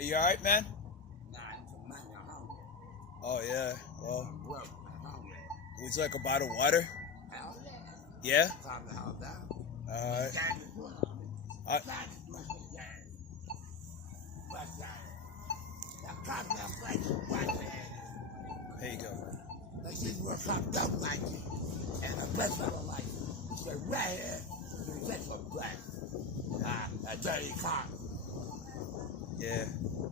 Are you alright, man? Nah, I'm hungry. Oh, yeah. Well, I'm broke. I'm hungry. would you like a bottle of water? Hell yeah. Yeah? Calm the hell down. Alright. That's much again. What's that? That cop don't like you. What's that? Here you go, man. Like this where cop don't like you. And the best don't like you. So right here, you take a breath. A dirty cop. Yeah.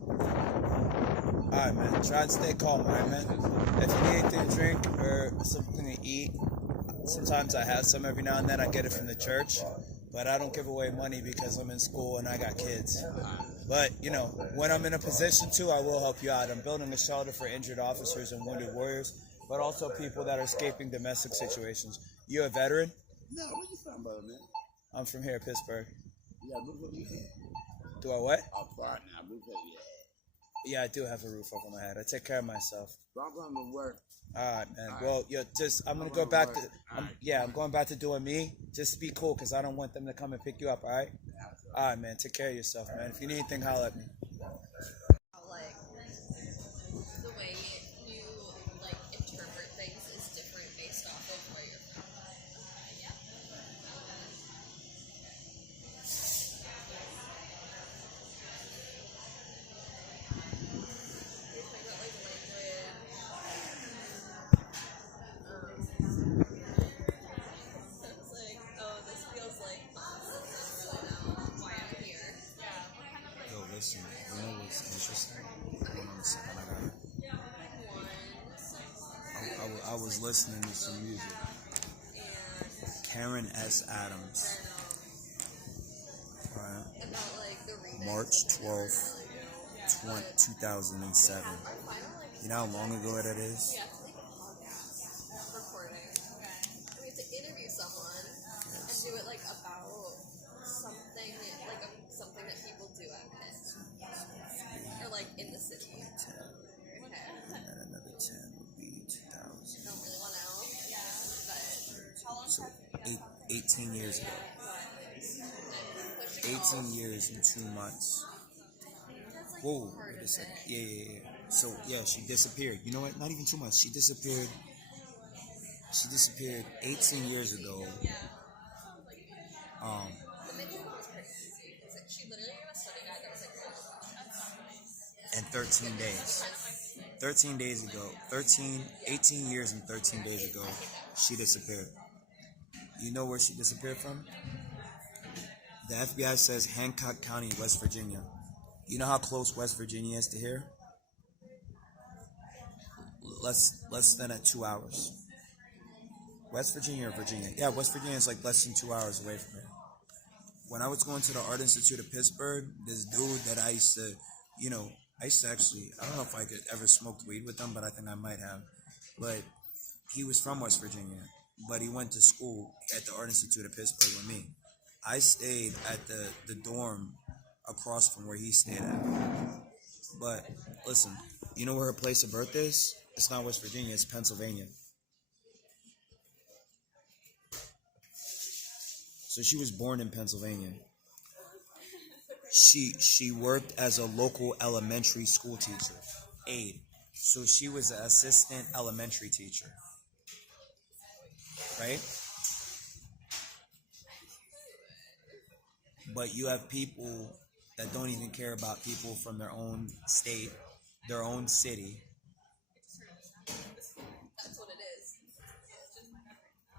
Alright, man. Try and stay calm, alright, man? If you need anything to drink or something to eat, sometimes I have some every now and then. I get it from the church. But I don't give away money because I'm in school and I got kids. But, you know, when I'm in a position to, I will help you out. I'm building a shelter for injured officers and wounded warriors, but also people that are escaping domestic situations. You a veteran? No, where you from, brother, man? I'm from here, Pittsburgh. You got a roof over your head? Do I what? Oh, fart now, roof over your head. Yeah, I do have a roof over my head. I take care of myself. Don't come to work. Alright, man. All Well, I'm gonna go back to, I'm going back to doing me. Just be cool, because I don't want them to come and pick you up, alright? Alright, man. Take care of yourself, man. If you need anything, holler at me. Like, the way you, like, interpret things is different based off of where you're from. Yeah. Your favorite, like, language. I was like, oh, this feels like this doesn't really know why I'm here. Yeah. Yo, listen. You know what's interesting? Hold on a second. I was listening to some music. Karen S. Adams. Alright. March 12th, 2007. You know how long ago that is? Yeah, it's like a podcast recording. I mean, to interview someone and do it like about something like something that people do at Pitt or like in the city. 10. Okay. And another 10 would be 2000. Don't really want to know. Yeah, but So 18 years ago. 18 years and 2 months. Whoa, wait a second. Yeah. So, yeah, she disappeared. You know what? Not even 2 months. She disappeared 18 years ago. the midterm was pretty easy. She literally had a study guide that was like And 13 days. 13 days ago. 18 years and 13 days ago, she disappeared. You know where she disappeared from? The FBI says Hancock County, West Virginia. You know how close West Virginia is to here? Less than 2 hours. West Virginia or Virginia? Yeah, West Virginia is like less than 2 hours away from here. When I was going to the Art Institute of Pittsburgh, this dude that I used to actually, I don't know if I could ever smoked weed with him, but I think I might have. But he was from West Virginia, but he went to school at the Art Institute of Pittsburgh with me. I stayed at the dorm across from where he stayed at. But listen, you know where her place of birth is? It's not West Virginia, it's Pennsylvania. So she was born in Pennsylvania. She worked as a local elementary school teacher, aide. So she was an assistant elementary teacher, right? But you have people that don't even care about people from their own state, their own city. That's what it is.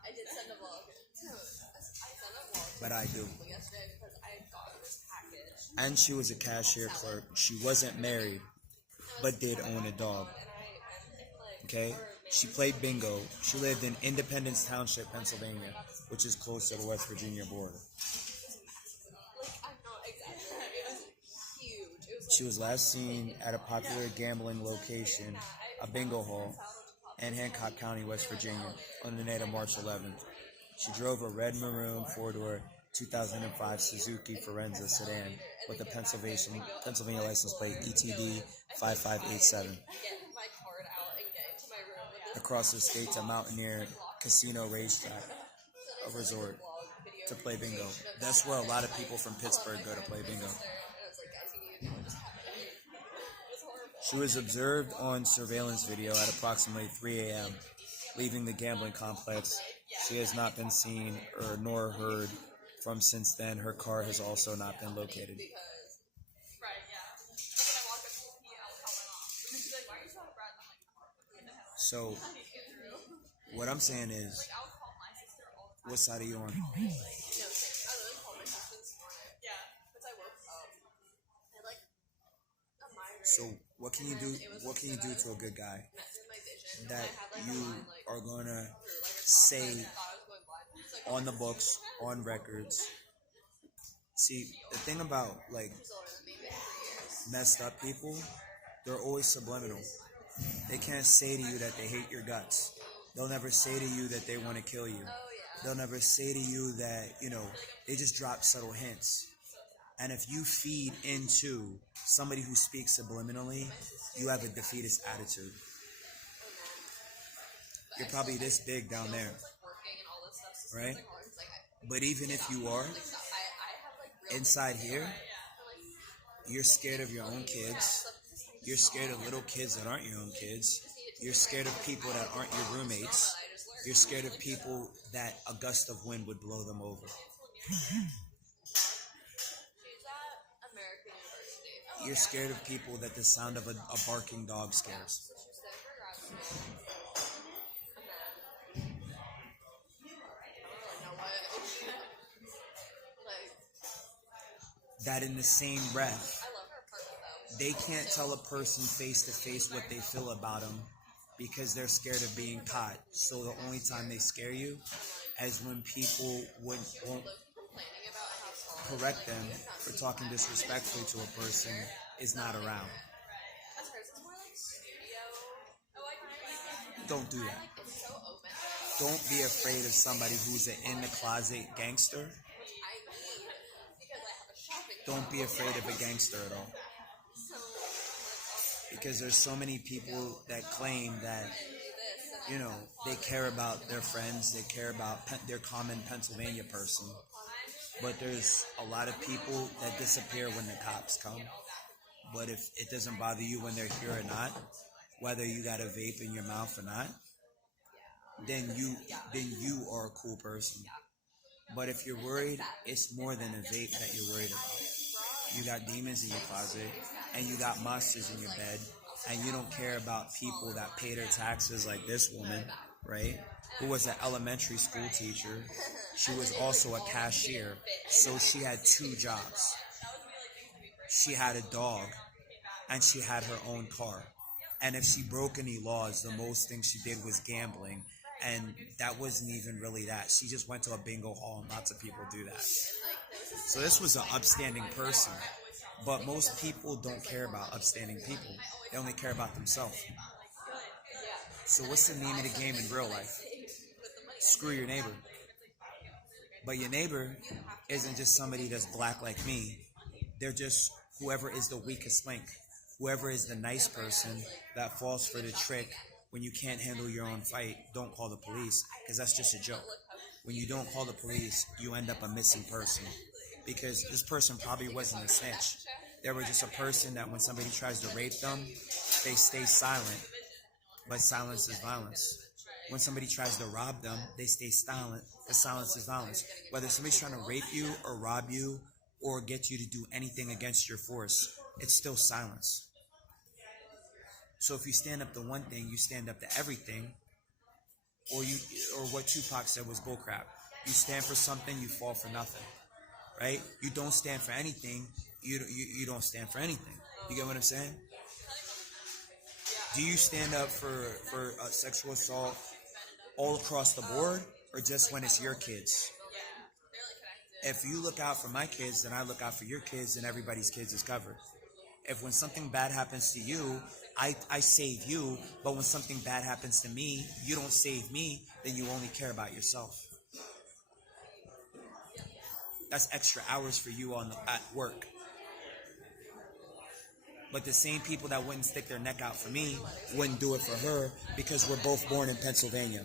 I did send a vlog. I sent a vlog. But I do. Yesterday because I had gotten this package. And she was a cashier clerk. She wasn't married, but did own a dog. Okay? She played bingo. She lived in Independence Township, Pennsylvania, which is close to the West Virginia border. Like, I'm not exaggerating. It was huge. It was She was last seen at a popular gambling location, a bingo hall, in Hancock County, West Virginia, on the night of March 11th. She drove a red maroon four-door 2005 Suzuki Forenza sedan with a Pennsylvania license plate ETD 5587 across the state to Mountaineer Casino Racetrack, a resort, to play bingo. That's where a lot of people from Pittsburgh go to play bingo. She was observed on surveillance video at approximately 3 a.m. leaving the gambling complex. She has not been seen or nor heard from since then. Her car has also not been located. So, what I'm saying is, what side are you on? So, what can you do? What can you do to a good guy that you are gonna say on the books, on records? See, the thing about like messed up people, they're always subliminal. They can't say to you that they hate your guts. They'll never say to you that they want to kill you. They'll never say to you that, they just drop subtle hints. And if you feed into somebody who speaks subliminally, you have a defeatist attitude. You're probably this big down there, right? But even if you are, inside here, you're scared of your own kids. You're scared of little kids that aren't your own kids. You're scared of people that aren't your roommates. You're scared of people that a gust of wind would blow them over. You're scared of people that the sound of a barking dog scares. That in the same breath, they can't tell a person face to face what they feel about them because they're scared of being caught. So the only time they scare you is when people won't correct them for talking disrespectfully to a person is not around. Don't do that. Don't be afraid of somebody who's an in-the-closet gangster. Don't be afraid of a gangster at all. Because there's so many people that claim that, they care about their friends, they care about their common Pennsylvania person. But there's a lot of people that disappear when the cops come. But if it doesn't bother you when they're here or not, whether you got a vape in your mouth or not, then you are a cool person. But if you're worried, it's more than a vape that you're worried about. You got demons in your closet, and you got monsters in your bed, and you don't care about people that pay their taxes like this woman, right? Who was an elementary school teacher. She was also a cashier, so she had 2 jobs. She had a dog, and she had her own car. And if she broke any laws, the most thing she did was gambling, and that wasn't even really that. She just went to a bingo hall, and lots of people do that. So this was an upstanding person. But most people don't care about upstanding people. They only care about themselves. So what's the name of the game in real life? Screw your neighbor. But your neighbor isn't just somebody that's black like me. They're just whoever is the weakest link. Whoever is the nice person that falls for the trick when you can't handle your own fight. Don't call the police, because that's just a joke. When you don't call the police, you end up a missing person. Because this person probably wasn't a snitch. They were just a person that when somebody tries to rape them, they stay silent. But silence is violence. When somebody tries to rob them, they stay silent. Because silence is violence. Whether somebody's trying to rape you or rob you or get you to do anything against your force, it's still silence. So if you stand up to one thing, you stand up to everything. Or what Tupac said was bullcrap. You stand for something, you fall for nothing. Right? You don't stand for anything, you don't stand for anything. You get what I'm saying? Do you stand up for sexual assault all across the board, or just when it's your kids? If you look out for my kids, then I look out for your kids, and everybody's kids is covered. If when something bad happens to you, I save you, but when something bad happens to me, you don't save me, then you only care about yourself. That's extra hours for you at work. But the same people that wouldn't stick their neck out for me wouldn't do it for her, because we're both born in Pennsylvania.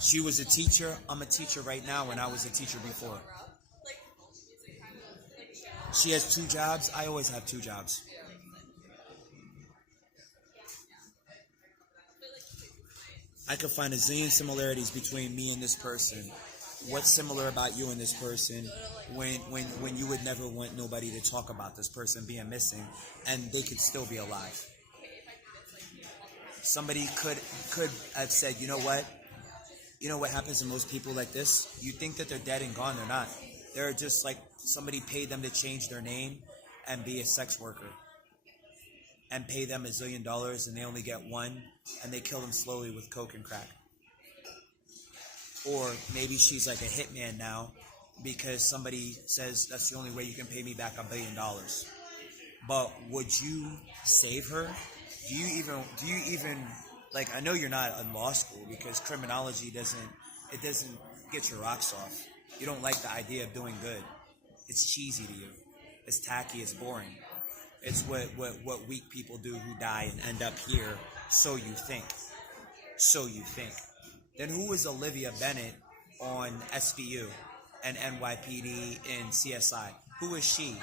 She was a teacher. I'm a teacher right now, and I was a teacher before. She has 2 jobs. I always have 2 jobs. I could find a zillion similarities between me and this person. What's similar about you and this person when you would never want nobody to talk about this person being missing, and they could still be alive? Somebody could have said, you know what? You know what happens to most people like this? You think that they're dead and gone. They're not. They're just like somebody paid them to change their name and be a sex worker and pay them $1 zillion and they only get one, and they kill them slowly with coke and crack. Or maybe she's like a hitman now because somebody says that's the only way you can pay me back $1 billion. But would you save her? Do you even like, I know you're not in law school because criminology doesn't get your rocks off. You don't like the idea of doing good. It's cheesy to you. It's tacky, it's boring. It's what weak people do who die and end up here. So you think. Then who is Olivia Bennett on SVU and NYPD and CSI? Who is she?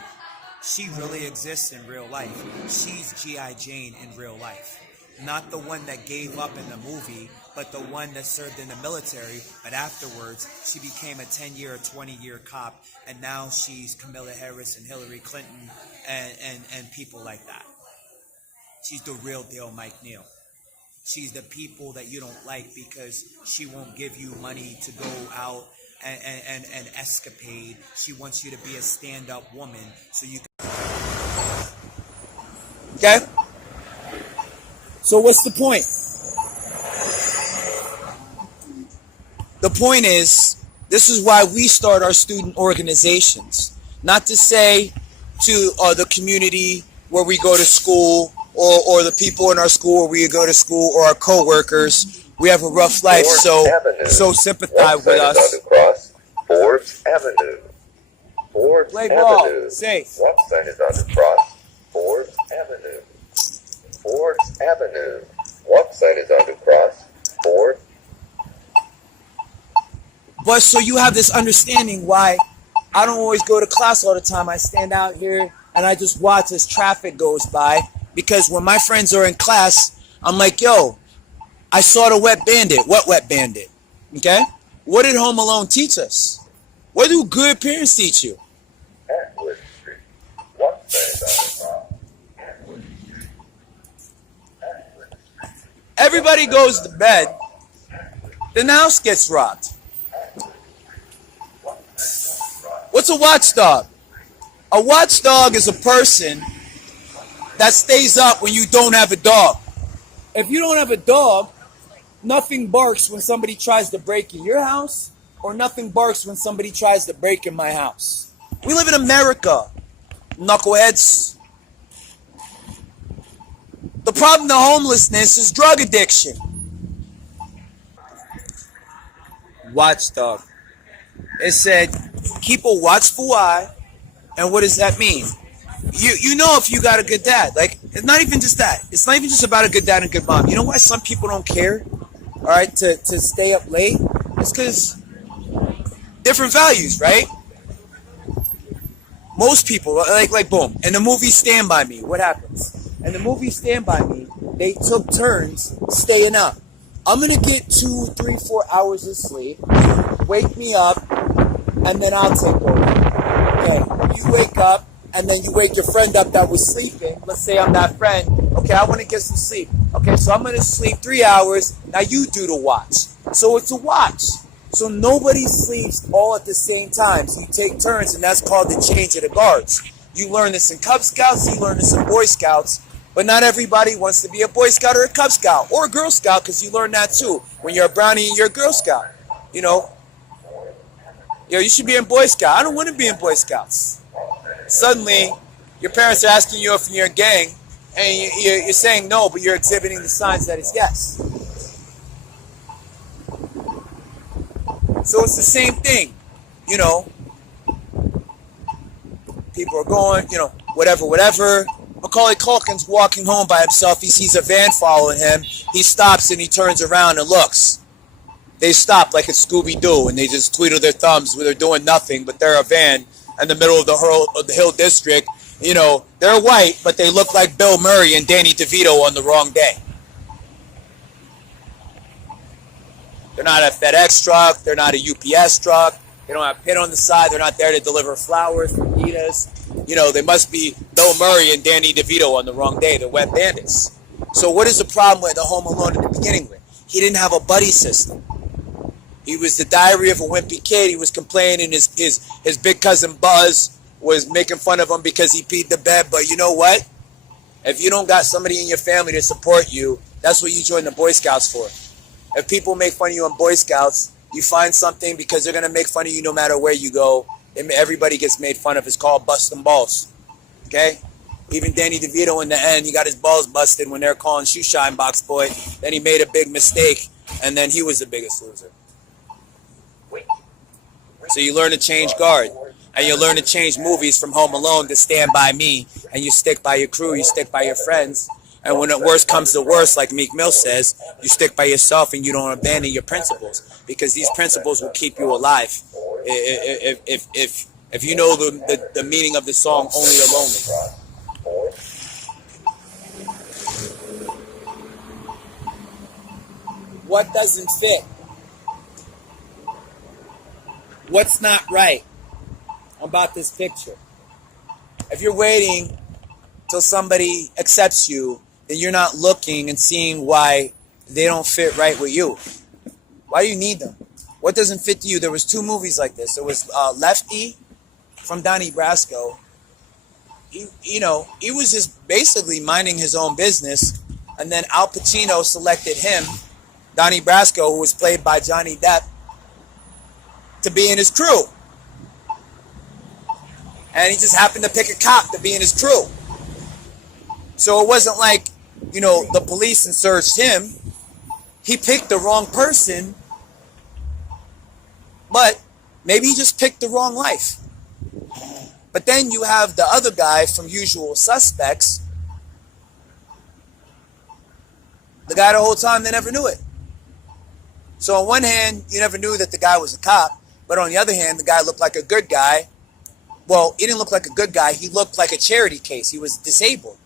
She really exists in real life. She's G.I. Jane in real life. Not the one that gave up in the movie, but the one that served in the military, but afterwards she became a 10-year or 20-year cop, and now she's Kamala Harris and Hillary Clinton and people like that. She's the real deal Mike Neal. She's the people that you don't like because she won't give you money to go out and escapade. She wants you to be a stand-up woman so you can... Okay? So what's the point? The point is, this is why we start our student organizations. Not to say to the community where we go to school, or the people in our school where we go to school, or our co-workers, we have a rough life, so sympathize with us. Forbes Avenue. Forbes Play ball. Avenue. Safe. Walk sign is undercross. Forbes Avenue. Forbes Avenue. Walk sign is undercross. Forbes. But so you have this understanding why I don't always go to class all the time. I stand out here and I just watch as traffic goes by, because when my friends are in class, I'm like, yo, I saw the wet bandit. What wet bandit? Okay? What did Home Alone teach us? What do good parents teach you? Atwood Street. Walk sign is undercross. Atwood Street. Atwood Street. Everybody goes to bed, then the house gets robbed. What's a watchdog? A watchdog is a person that stays up when you don't have a dog. If you don't have a dog, nothing barks when somebody tries to break in your house, or nothing barks when somebody tries to break in my house. We live in America, knuckleheads. The problem to homelessness is drug addiction. Watchdog. It said, keep a watchful eye. And what does that mean? You know if you got a good dad. Like, it's not even just that. It's not even just about a good dad and a good mom. You know why some people don't care, all right, to stay up late? It's because different values, right? Most people, like boom, in the movie Stand By Me, what happens? In the movie Stand By Me, they took turns staying up. I'm going to get 2, 3, 4 hours of sleep. Wake me up, and then I'll take over. Okay, you wake up, and then you wake your friend up that was sleeping. Let's say I'm that friend. Okay, I want to get some sleep. Okay, so I'm going to sleep 3 hours. Now you do the watch. So it's a watch. So nobody sleeps all at the same time. So you take turns, and that's called the change of the guards. You learn this in Cub Scouts, you learn this in Boy Scouts, but not everybody wants to be a Boy Scout or a Cub Scout or a Girl Scout, because you learn that too. When you're a Brownie and you're a Girl Scout, you know. Yo, you should be in Boy Scout. I don't want to be in Boy Scouts. Suddenly, your parents are asking you if you're in a gang, and you're saying no, but you're exhibiting the signs that it's yes. So it's the same thing, you know. People are going, you know, whatever. Macaulay Culkin's walking home by himself. He sees a van following him. He stops and he turns around and looks. They stop like it's Scooby-Doo, and they just twiddle their thumbs where they're doing nothing, but they're a van, in the middle of the Hill District, you know, they're white, but they look like Bill Murray and Danny DeVito on the wrong day. They're not a FedEx truck. They're not a UPS truck. They don't have a pin on the side. They're not there to deliver flowers for Adidas. You know, they must be Bill Murray and Danny DeVito on the wrong day. They're wet bandits. So what is the problem with the Home Alone at the beginning with? He didn't have a buddy system. He was the diary of a wimpy kid. He was complaining. His big cousin Buzz was making fun of him because he peed the bed. But you know what? If you don't got somebody in your family to support you, that's what you join the Boy Scouts for. If people make fun of you in Boy Scouts, you find something because they're going to make fun of you no matter where you go. And everybody gets made fun of. It's called busting balls. Okay? Even Danny DeVito in the end, he got his balls busted when they're calling Shoe Shine Box Boy. Then he made a big mistake, and then he was the biggest loser. So you learn to change guard. And you learn to change movies from Home Alone to Stand By Me. And you stick by your crew. You stick by your friends. And when the worst comes to worst, like Meek Mill says, you stick by yourself and you don't abandon your principles, because these principles will keep you alive. If you know the meaning of the song Only a Lonely. What doesn't fit? What's not right about this picture? If you're waiting till somebody accepts you, then you're not looking and seeing why they don't fit right with you. Why do you need them? What doesn't fit to you? There was 2 movies like this. There was Lefty from Donnie Brasco. He was just basically minding his own business, and then Al Pacino selected him, Donnie Brasco, who was played by Johnny Depp, to be in his crew. And he just happened to pick a cop to be in his crew. So it wasn't like, the police searched him. He picked the wrong person, but maybe he just picked the wrong life. But then you have the other guy from Usual Suspects. The guy the whole time, they never knew it. So on one hand, you never knew that the guy was a cop. But on the other hand, the guy looked like a good guy. Well, he didn't look like a good guy. He looked like a charity case. He was disabled.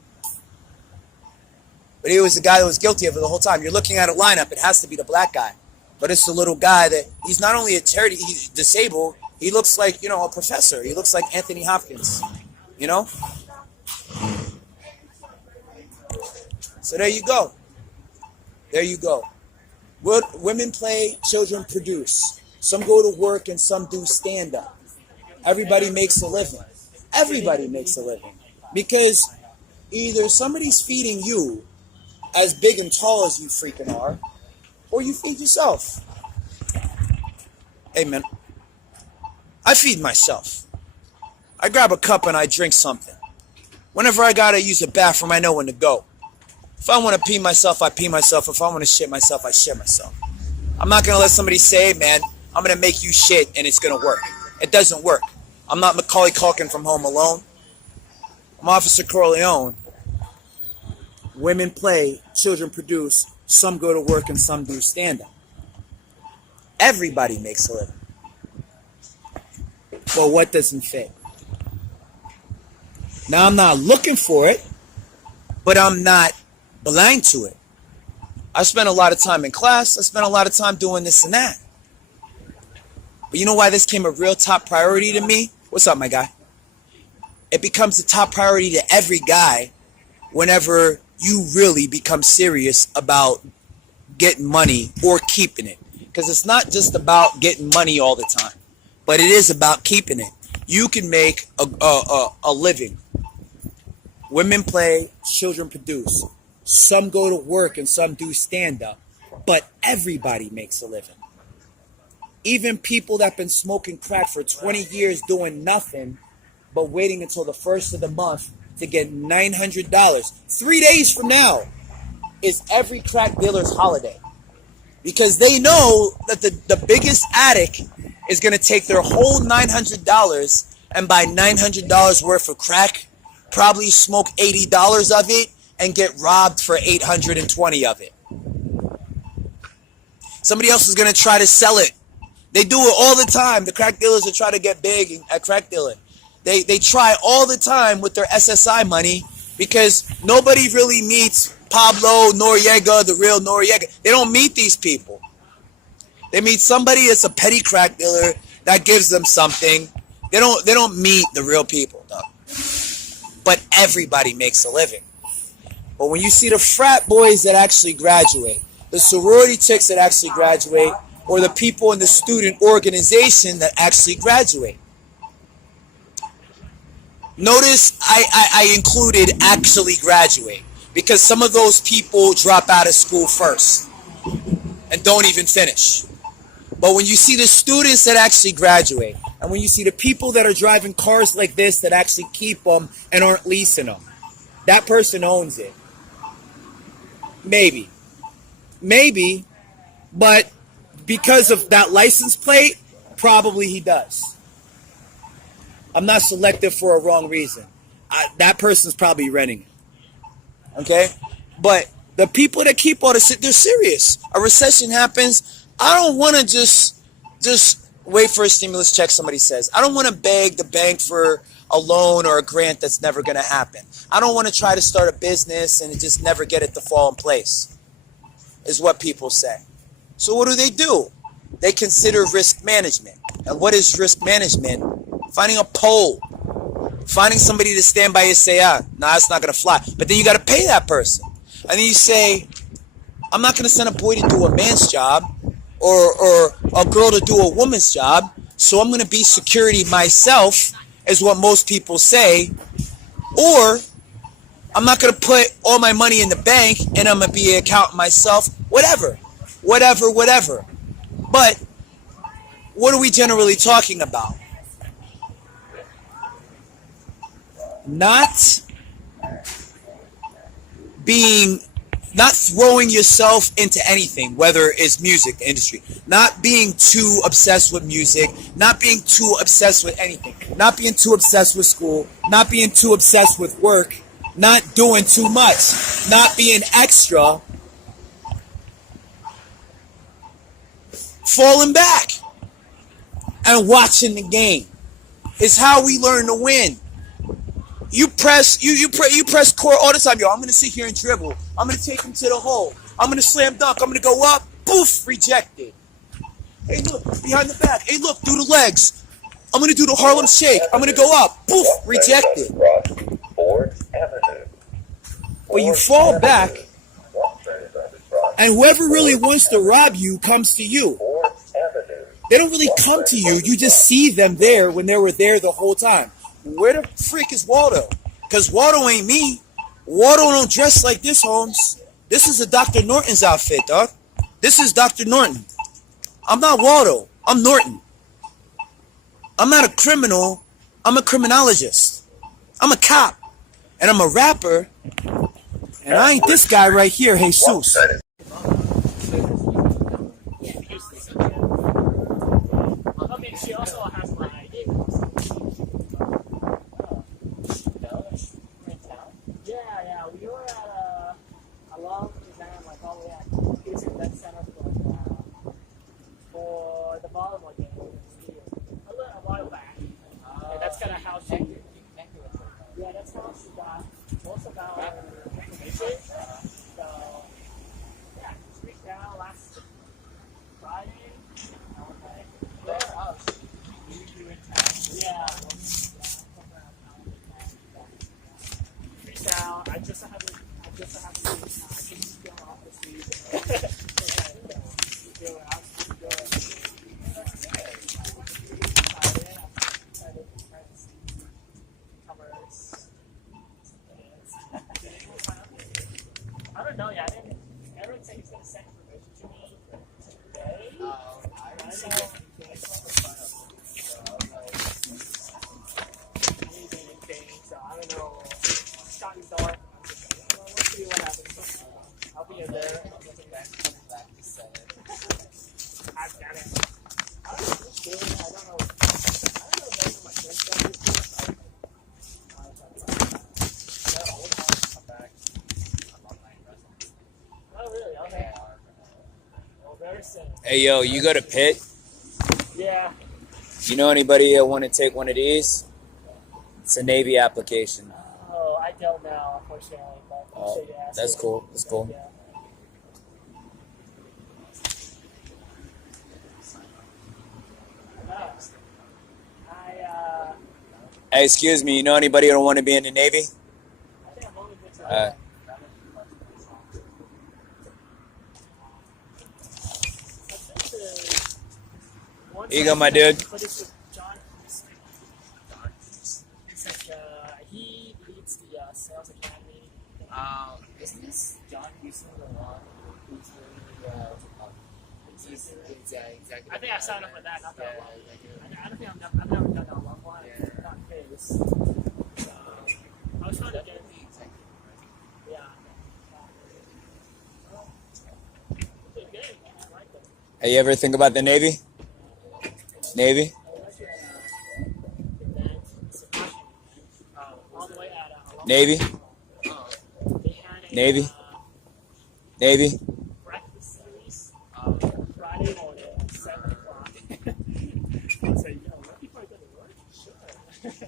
But he was the guy that was guilty of it the whole time. You're looking at a lineup. It has to be the black guy. But it's the little guy that, he's not only a charity, he's disabled. He looks like, a professor. He looks like Anthony Hopkins. So there you go. There you go. Women play, children produce. Some go to work and some do stand-up. Everybody makes a living. Everybody makes a living. Because either somebody's feeding you as big and tall as you freaking are, or you feed yourself. Hey, man. I feed myself. I grab a cup and I drink something. Whenever I gotta use a bathroom, I know when to go. If I want to pee myself, I pee myself. If I want to shit myself, I shit myself. I'm not going to let somebody say, man, I'm going to make you shit and it's going to work. It doesn't work. I'm not Macaulay Culkin from Home Alone. I'm Officer Corleone. Women play, children produce, some go to work and some do stand-up. Everybody makes a living. But what doesn't fit? Now, I'm not looking for it, but I'm not blind to it. I spent a lot of time in class. I spent a lot of time doing this and that. But you know why this came a real top priority to me? What's up, my guy? It becomes a top priority to every guy whenever you really become serious about getting money or keeping it. Because it's not just about getting money all the time, but it is about keeping it. You can make a living. Women play, children produce. Some go to work and some do stand-up, but everybody makes a living. Even people that have been smoking crack for 20 years doing nothing, but waiting until the first of the month to get $900. 3 days from now is every crack dealer's holiday. Because they know that the biggest addict is going to take their whole $900 and buy $900 worth of crack, probably smoke $80 of it, and get robbed for $820 of it. Somebody else is going to try to sell it. They do it all the time. The crack dealers are trying to get big at crack dealing. They try all the time with their SSI money because nobody really meets Pablo Noriega, the real Noriega. They don't meet these people. They meet somebody that's a petty crack dealer that gives them something. They don't meet the real people, though. But everybody makes a living. But when you see the frat boys that actually graduate, the sorority chicks that actually graduate, or the people in the student organization that actually graduate. Notice I included actually graduate because some of those people drop out of school first and don't even finish. But when you see the students that actually graduate, and when you see the people that are driving cars like this that actually keep them and aren't leasing them, that person owns it. Maybe. Maybe, but because of that license plate, probably he does. I'm not selective for a wrong reason. That person's probably renting it. Okay? But the people that keep all this shit, they're serious. A recession happens. I don't want to just wait for a stimulus check, somebody says. I don't want to beg the bank for a loan or a grant that's never going to happen. I don't want to try to start a business and just never get it to fall in place, is what people say. So what do? They consider risk management. And what is risk management? Finding a pole. Finding somebody to stand by you say, nah, it's not going to fly. But then you got to pay that person. And then you say, I'm not going to send a boy to do a man's job or a girl to do a woman's job. So I'm going to be security myself, is what most people say. Or I'm not going to put all my money in the bank and I'm going to be an accountant myself. Whatever. But what are we generally talking about? Not throwing yourself into anything, whether it's music industry, not being too obsessed with music, not being too obsessed with anything, not being too obsessed with school, not being too obsessed with work, not doing too much, not being extra, falling back and watching the game is how we learn to win. You press court all the time. Yo, I'm gonna sit here and dribble. I'm gonna take him to the hole. I'm gonna slam dunk. I'm gonna go up. Poof, rejected. Hey, look, behind the back. Hey, look, through the legs. I'm gonna do the Harlem Shake. I'm gonna go up. Poof, rejected. But you fall back, and whoever really wants to rob you comes to you. They don't really come to you. You just see them there when they were there the whole time. Where the freak is Waldo? Because Waldo ain't me. Waldo don't dress like this, Holmes. This is a Dr. Norton's outfit, dog. This is Dr. Norton. I'm not Waldo. I'm Norton. I'm not a criminal. I'm a criminologist. I'm a cop. And I'm a rapper. And I ain't this guy right here, Jesus. She also has my ID. Yeah, we were at a long exam, like all the way at Pittsburgh Center for the volleyball game. A while back. And that's kind of how she. Yeah, that's how she got most of our information. So, yeah, just reached out last Friday. I was like, yeah. I just have to go off the street. I don't know, yeah. Everyone said he's going to send information to me today. So I don't know. It's gotten dark. We'll see what happens. I'll be in there. Coming back to say I've got it. I don't know. Maybe my friends got this. Come back. Oh, really? Okay. Well, very soon. Hey, yo, you go to Pitt? Yeah. You know anybody that want to take one of these? It's a Navy application. Oh, I don't know, unfortunately, but I'm Oh, sure you asked that's it. cool. That's cool. Yeah. No. Hey, excuse me. You know anybody who don't want to be in the Navy? I think I've only been to Here you go, my dude. But it's with John Houston. It's like, he leads the sales academy. Isn't this John Houston the one who's really exactly. I think I've signed up for that, not that one. I don't think I've never done that one. I've done his. So, I was trying to get yeah. Pretty good, man. I like them. Hey, you ever think about the Navy? Navy? All the way at Navy? they had a Navy? Navy? breakfast series Friday morning at 7 o'clock. I said, yo, what people are going to work? Sure. So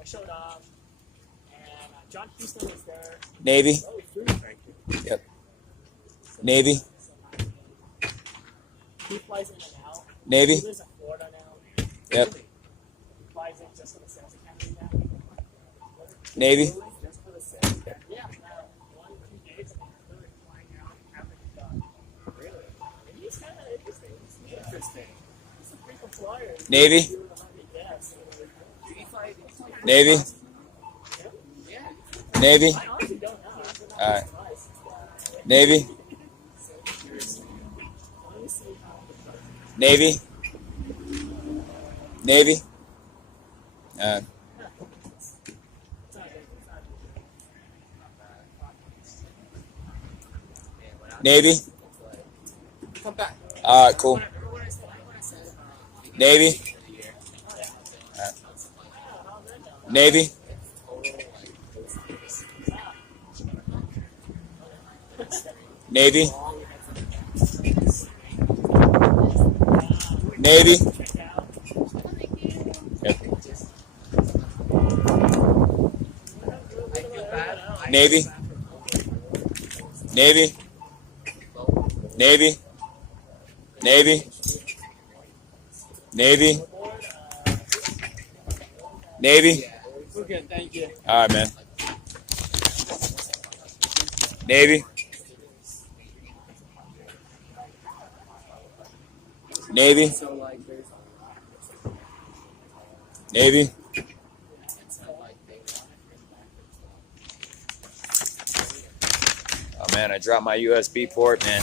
I showed up, and John Houston was there. Navy? Oh, food. Yep. Navy? He flies in and out. Navy? He lives in Florida now. Yep. He flies in just for the sales academy now. Navy? Just for the sales academy. Yeah, 1 or 2 days, and he's literally flying out, having it done. Really? And he's kind of interesting. Interesting. He's a frequent flyer. Navy? Doing 100 deaths. Navy? Yeah. Navy? I honestly don't know. Alright. Navy? Let me see how Navy? Navy? Alright. Navy? Come back. Alright, cool. Navy? Alright. Navy? Navy? Navy? Yep. Navy? Navy? Navy? Navy? Navy? Navy? we're good, thank you. Alright, man. Navy? Navy? So like there's Navy? Oh man, I dropped my USB port, man.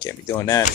Can't be doing that.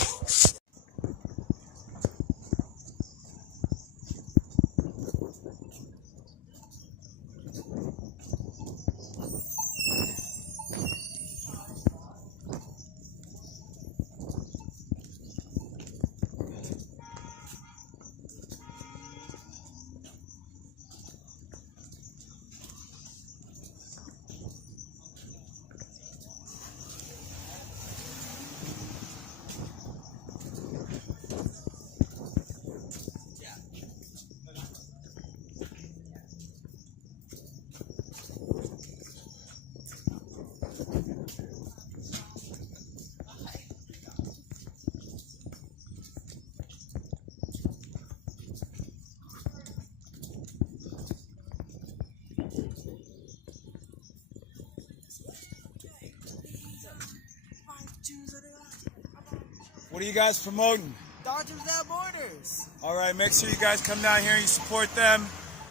What are you guys promoting? Doctors Without Borders. All right, make sure you guys come down here and you support them.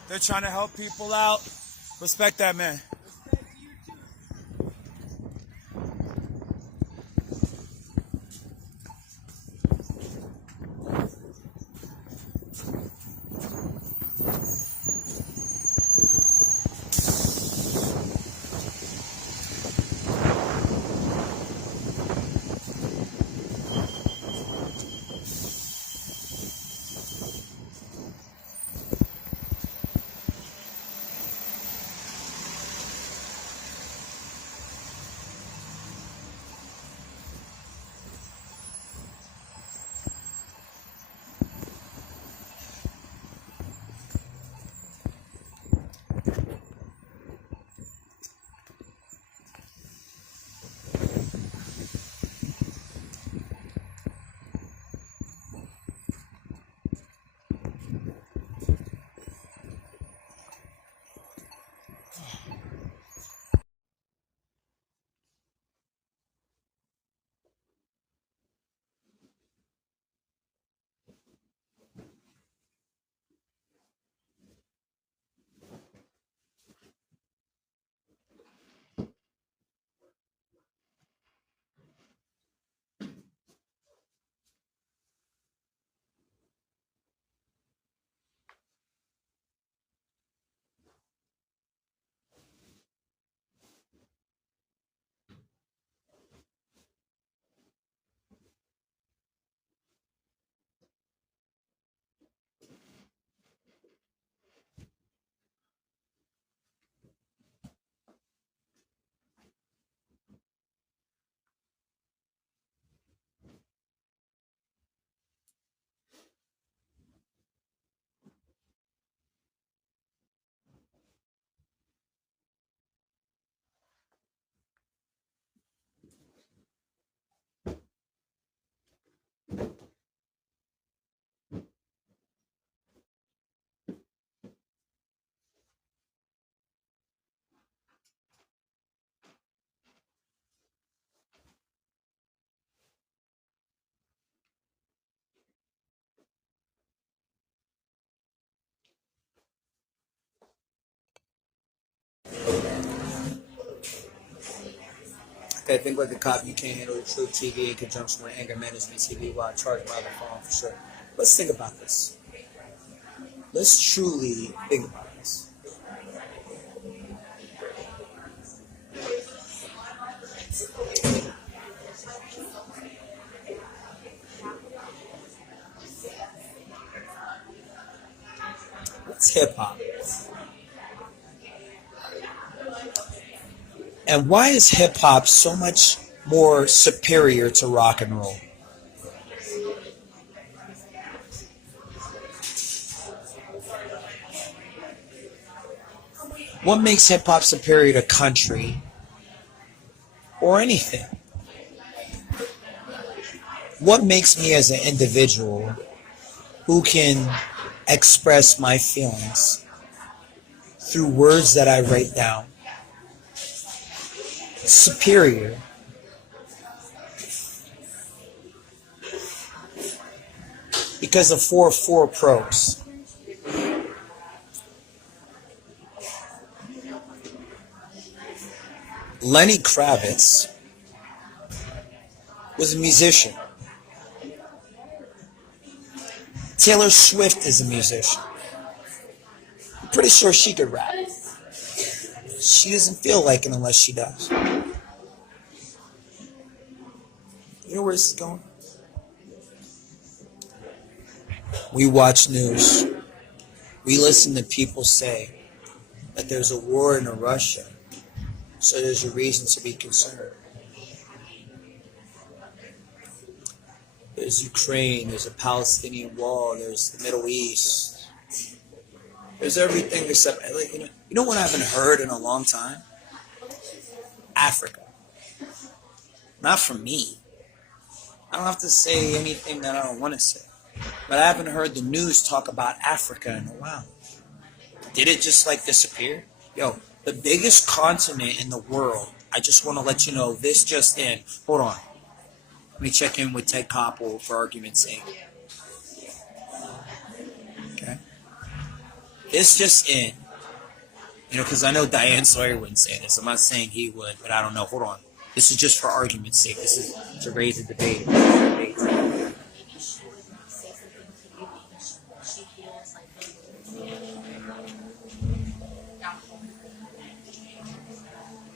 They're trying to help people out. Respect that, man. Okay, think like a cop. You can't handle the truth TV in conjunction with anger management TV while charged by the phone for sure. Let's think about this. Let's truly think about this. What's hip hop? And why is hip hop so much more superior to rock and roll? What makes hip hop superior to country or anything? What makes me as an individual who can express my feelings through words that I write down superior? Because of four pros. Lenny Kravitz was a musician. Taylor Swift is a musician. I'm pretty sure she could rap. She doesn't feel like it unless she does. You know where this is going? We watch news. We listen to people say that there's a war in Russia, so there's a reason to be concerned. There's Ukraine, there's a Palestinian wall, there's the Middle East. There's everything except, you know what I haven't heard in a long time? Africa. Not from me. I don't have to say anything that I don't want to say. But I haven't heard the news talk about Africa in a while. Did it just like disappear? Yo, the biggest continent in the world, I just want to let you know, this just in. Hold on. Let me check in with Ted Koppel for argument's sake. Okay. This just in. You know, because I know Diane Sawyer wouldn't say this. I'm not saying he would, but I don't know. Hold on. This is just for argument's sake. This is to raise a debate.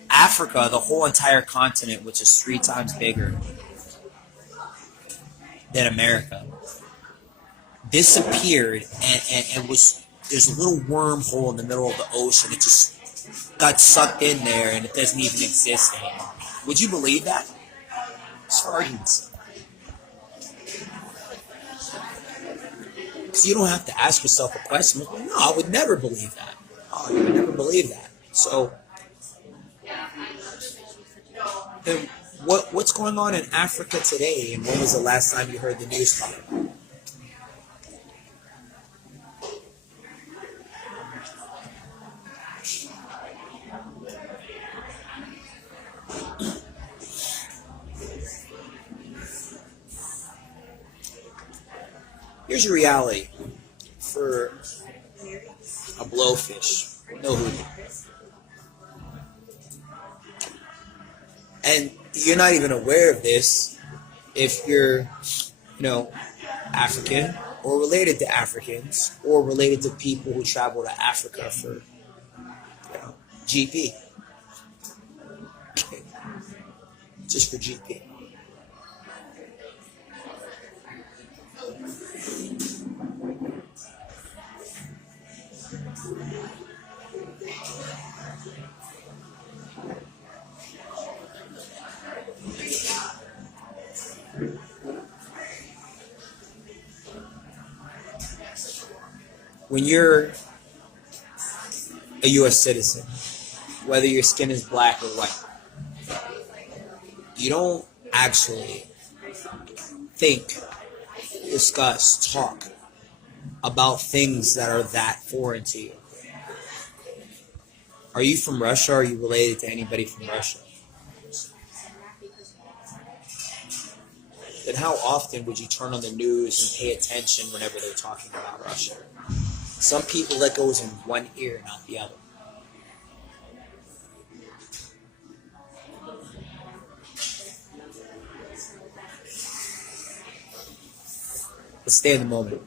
Africa, the whole entire continent, which is 3 times bigger than America, disappeared and was, there's a little wormhole in the middle of the ocean. It just got sucked in there and it doesn't even exist anymore. Would you believe that? It's for arguments. So you don't have to ask yourself a question. No, I would never believe that. Oh, you would never believe that. So, then what's going on in Africa today, and when was the last time you heard the news talk about it? Here's your reality for a blowfish. No hoodie. And you're not even aware of this if you're, African or related to Africans or related to people who travel to Africa for, GP. Just for GP. When you're a U.S. citizen, whether your skin is black or white, you don't actually think, discuss, talk about things that are that foreign to you. Are you from Russia? Are you related to anybody from Russia? Then how often would you turn on the news and pay attention whenever they're talking about Russia? Some people, that goes in one ear, not the other. Let's stay in the moment.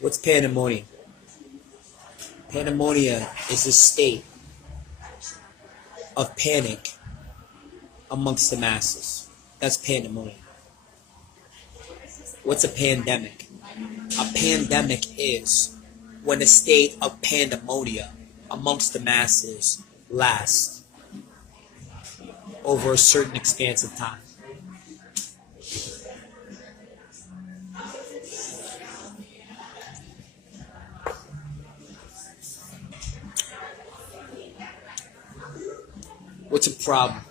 What's pandemonium? Pandemonium is a state of panic amongst the masses. That's pandemonium. What's a pandemic? A pandemic is when a state of pandemonium amongst the masses lasts over a certain expanse of time. What's a problem?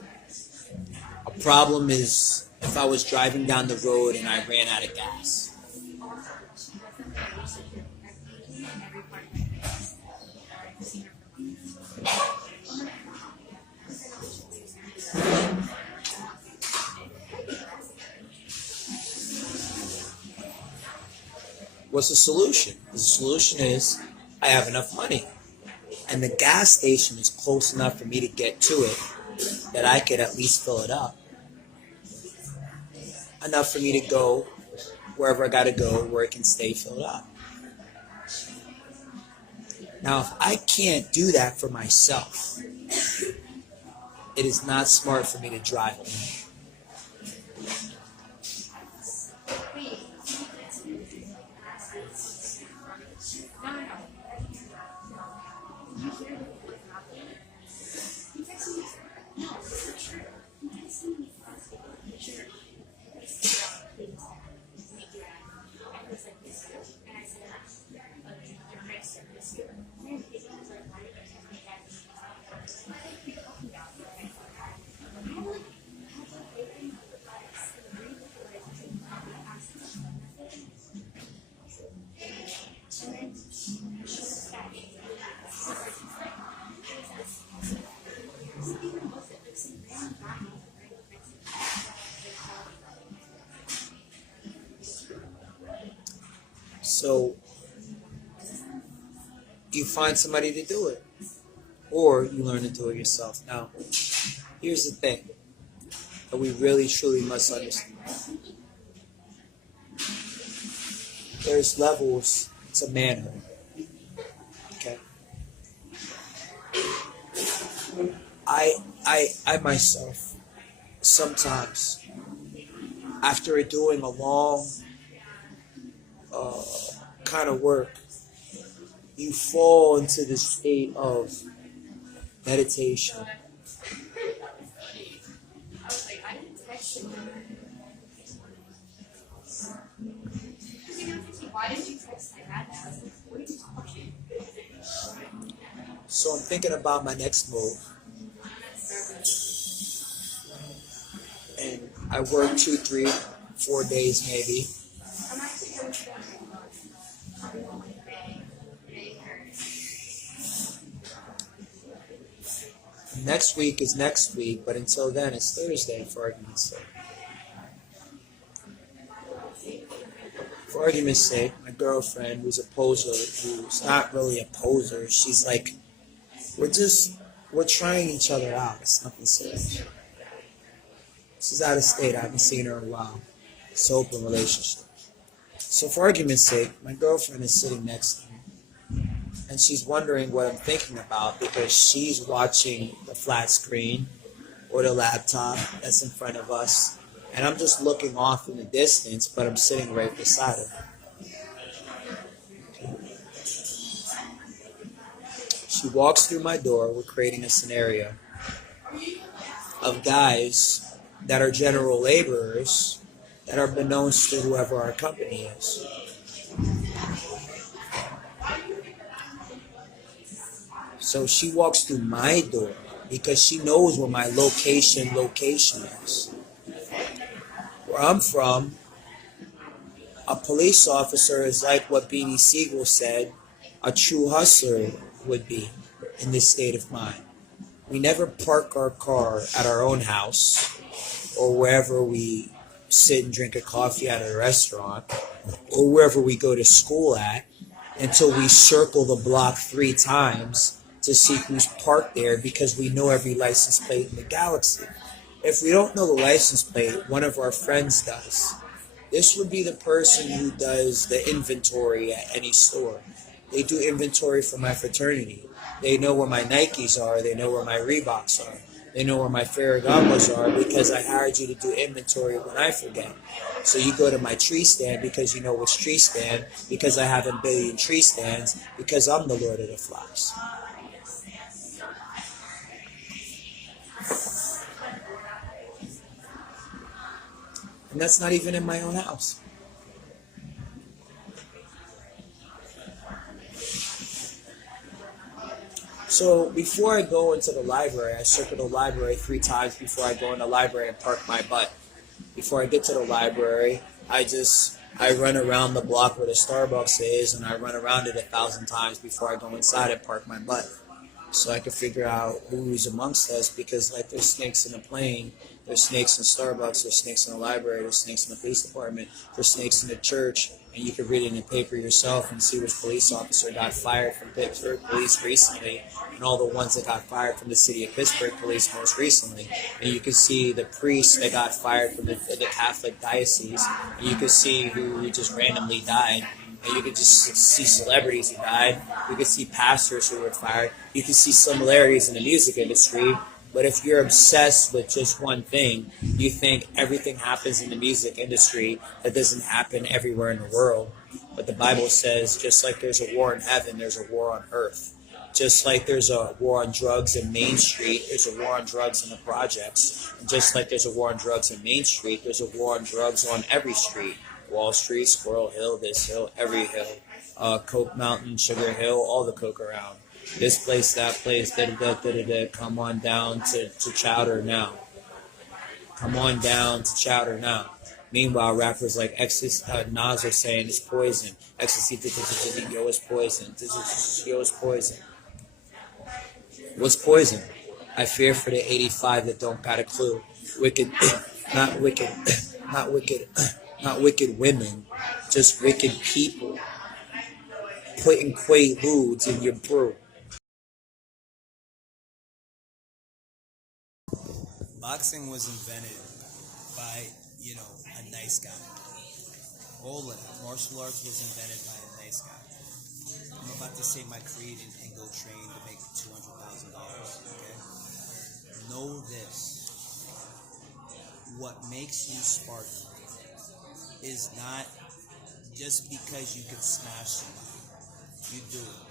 A problem is if I was driving down the road and I ran out of gas. What's the solution? The solution is I have enough money and the gas station is close enough for me to get to it that I could at least fill it up. Enough for me to go wherever I got to go where it can stay filled up. Now, if I can't do that for myself, it is not smart for me to drive alone. So you find somebody to do it, or you learn to do it yourself. Now, here's the thing that we really truly must understand. There's levels to manhood. Okay. I myself, sometimes, after doing a long kind of work, you fall into this state of meditation. So I'm thinking about my next move. And I work 2, 3, 4 days maybe. Next week is next week, but until then it's Thursday, for argument's sake. For argument's sake, my girlfriend, who's a poser, who's not really a poser, she's like, we're trying each other out. It's nothing serious. She's out of state. I haven't seen her in a while. It's an open relationship. So for argument's sake, my girlfriend is sitting next to me. And she's wondering what I'm thinking about because she's watching the flat screen or the laptop that's in front of us. And I'm just looking off in the distance, but I'm sitting right beside her. She walks through my door. We're creating a scenario of guys that are general laborers that are beknownst to whoever our company is. So she walks through my door because she knows where my location is. Where I'm from, a police officer is like what Beanie Siegel said a true hustler would be in this state of mind. We never park our car at our own house or wherever we sit and drink a coffee at a restaurant or wherever we go to school at until we circle the block 3 times to see who's parked there because we know every license plate in the galaxy. If we don't know the license plate, one of our friends does. This would be the person who does the inventory at any store. They do inventory for my fraternity. They know where my Nikes are. They know where my Reeboks are. They know where my Ferragamos are because I hired you to do inventory when I forget. So you go to my tree stand because you know which tree stand, because I have a billion tree stands, because I'm the Lord of the Flies. And that's not even in my own house. So before I go into the library, I circle the library 3 times before I go in the library and park my butt. Before I get to the library, I run around the block where the Starbucks is, and I run around it 1,000 times before I go inside and park my butt. So I can figure out who's amongst us, because like there's snakes in the plane, there's snakes in Starbucks, there's snakes in the library, there's snakes in the police department, there's snakes in the church, and you can read it in the paper yourself and see which police officer got fired from Pittsburgh police recently, and all the ones that got fired from the city of Pittsburgh police most recently. And you can see the priests that got fired from the Catholic diocese, and you can see who just randomly died. And you can just see celebrities who died. You can see pastors who were fired. You can see similarities in the music industry. But if you're obsessed with just one thing, you think everything happens in the music industry that doesn't happen everywhere in the world. But the Bible says, just like there's a war in heaven, there's a war on earth. Just like there's a war on drugs in Main Street, there's a war on drugs in the projects. And just like there's a war on drugs in Main Street, there's a war on drugs on every street. Wall Street, Squirrel Hill, this hill, every hill, Coke Mountain, Sugar Hill, all the coke around. This place, that place, da-da-da-da-da-da. Come on down to Chowder now. Come on down to Chowder now. Meanwhile, rappers like Nas are saying it's poison. Ecstasy, yo, it's poison. Yo, it's poison. What's poison? I fear for the 85 that don't got a clue. Wicked, not wicked, not wicked. Not wicked women, just wicked people putting quaaludes in your brew. Boxing was invented by, a nice guy. All of that. Martial arts was invented by a nice guy. I'm about to say my creed and go train to make $200,000, okay? Know this. What makes you Spartan is not just because you can smash somebody. You do it.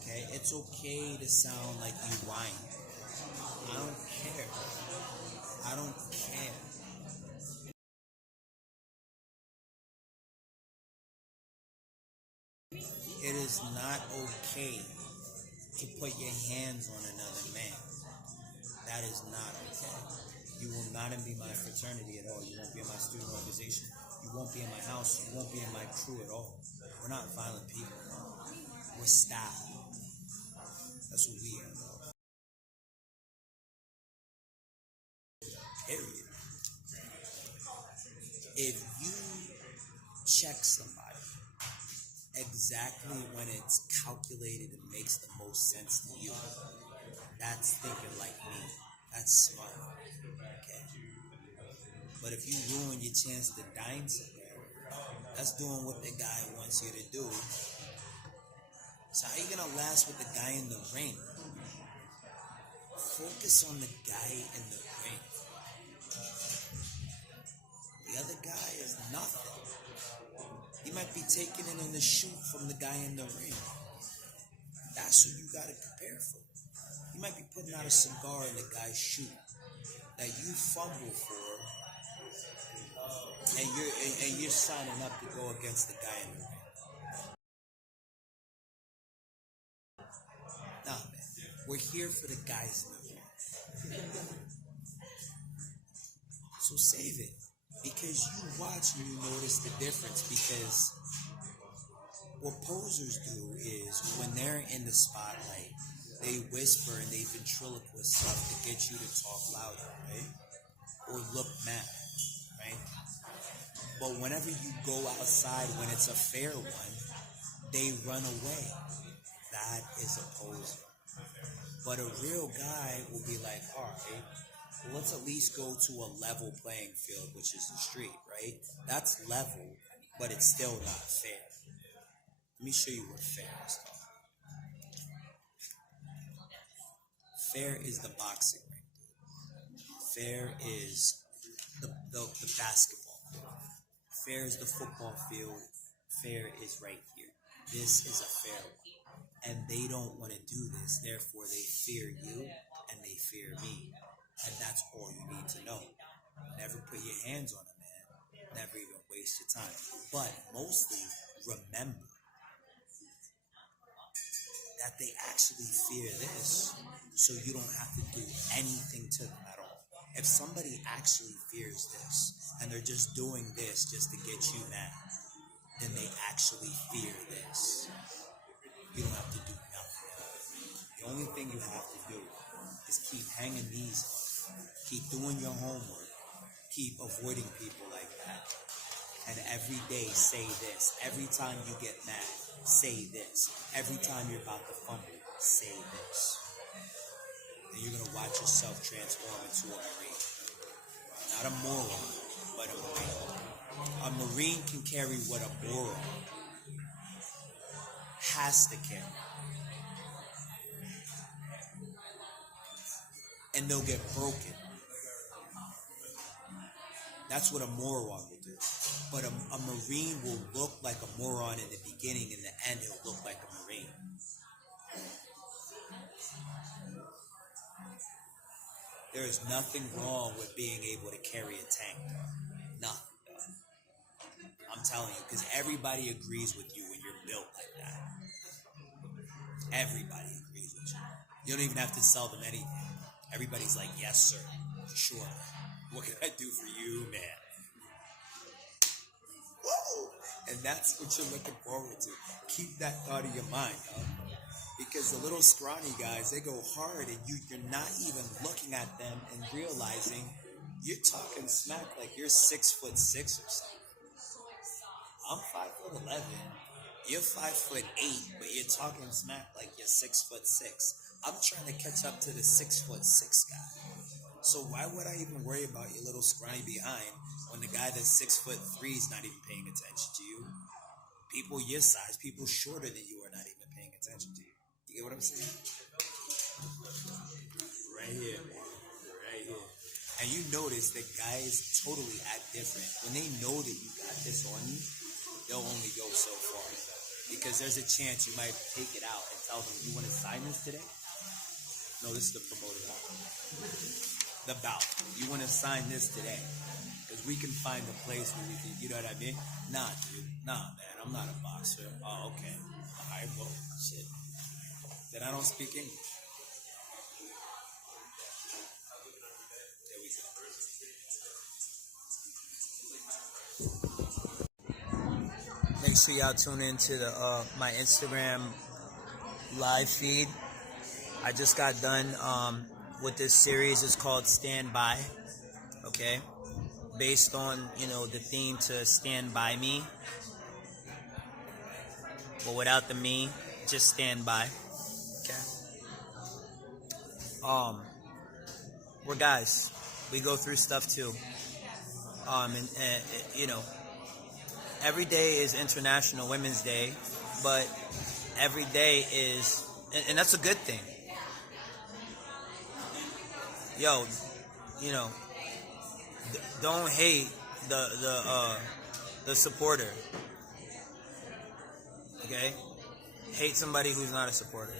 Okay? It's okay to sound like you whine. I don't care. I don't care. It is not okay to put your hands on another man. That is not okay. You will not be my fraternity at all. You won't be in my student organization. You won't be in my house. You won't be in my crew at all. We're not violent people. We're style. That's what we are. Period. If you check somebody exactly when it's calculated and makes the most sense to you, that's thinking like me. That's smart. Okay. But if you ruin your chance to dine somewhere, that's doing what the guy wants you to do. So how you gonna last with the guy in the ring? Focus on the guy in the ring. The other guy is nothing. He might be taking it in the shoot from the guy in the ring. That's what you gotta prepare for. You might be putting out a cigar in the guy's shoot that you fumble for, and you're signing up to go against the guy in the ring. Nah, man. We're here for the guys in the ring. So save it. Because you watch and you notice the difference. Because what posers do is when they're in the spotlight, they whisper and they ventriloquist stuff to get you to talk louder, right? Or look mad, right? But whenever you go outside when it's a fair one, they run away. That is a poser. But a real guy will be like, all right, well, let's at least go to a level playing field, which is the street, right? That's level, but it's still not fair. Let me show you what fair is. Fair is the boxing ring. Fair is the basketball court. Fair is the football field. Fair is right here. This is a fair one. And they don't want to do this. Therefore, they fear you and they fear me. And that's all you need to know. Never put your hands on a man. Never even waste your time. But mostly, remember that they actually fear this. So you don't have to do anything to them at all. If somebody actually fears this and they're just doing this just to get you mad, then they actually fear this. You don't have to do nothing. The only thing you have to do is keep hanging these up, keep doing your homework, keep avoiding people like that, and every day say this. Every time you get mad, say this. Every time you're about to fumble, say this. And you're going to watch yourself transform into a Marine. Not a moron, but a Marine. A Marine can carry what a moron has to carry. And they'll get broken. That's what a moron will do. But a Marine will look like a moron in the beginning. In the end, he'll look like a Marine. There is nothing wrong with being able to carry a tank. Nothing. I'm telling you, because everybody agrees with you when you're built like that. Everybody agrees with you. You don't even have to sell them anything. Everybody's like, yes, sir. Sure. What can I do for you, man? Whoa! And that's what you're looking forward to. Keep that thought in your mind, huh? Because the little scrawny guys, they go hard and you're not even looking at them and realizing you're talking smack like you're 6'6" or something. I'm 5'11". You're 5'8", but you're talking smack like you're 6'6". I'm trying to catch up to the 6'6" guy. So why would I even worry about your little scrawny behind when the guy that's 6'3" is not even paying attention to you? People your size, people shorter than you are not even paying attention to you. You get what I'm saying? Right here, man. Right here. And you notice that guys totally act different. When they know that you got this on you, they'll only go so far. Because there's a chance you might take it out and tell them, you want to sign this today? No, this is the promoted bout. The bout. You want to sign this today? Because we can find a place where we can, you know what I mean? Nah, dude. Nah, man. I'm not a boxer. Oh, okay. All right, well, shit. Then I don't speak English. There we go. Make sure y'all tune into the my Instagram live feed. I just got done with this series. It's called Stand By. Okay, based on the theme to stand by me, but without the me, just stand by. Okay. We're guys. We go through stuff too. And every day is International Women's Day, but every day is, and that's a good thing. Yo, don't hate the supporter. Okay? Hate somebody who's not a supporter.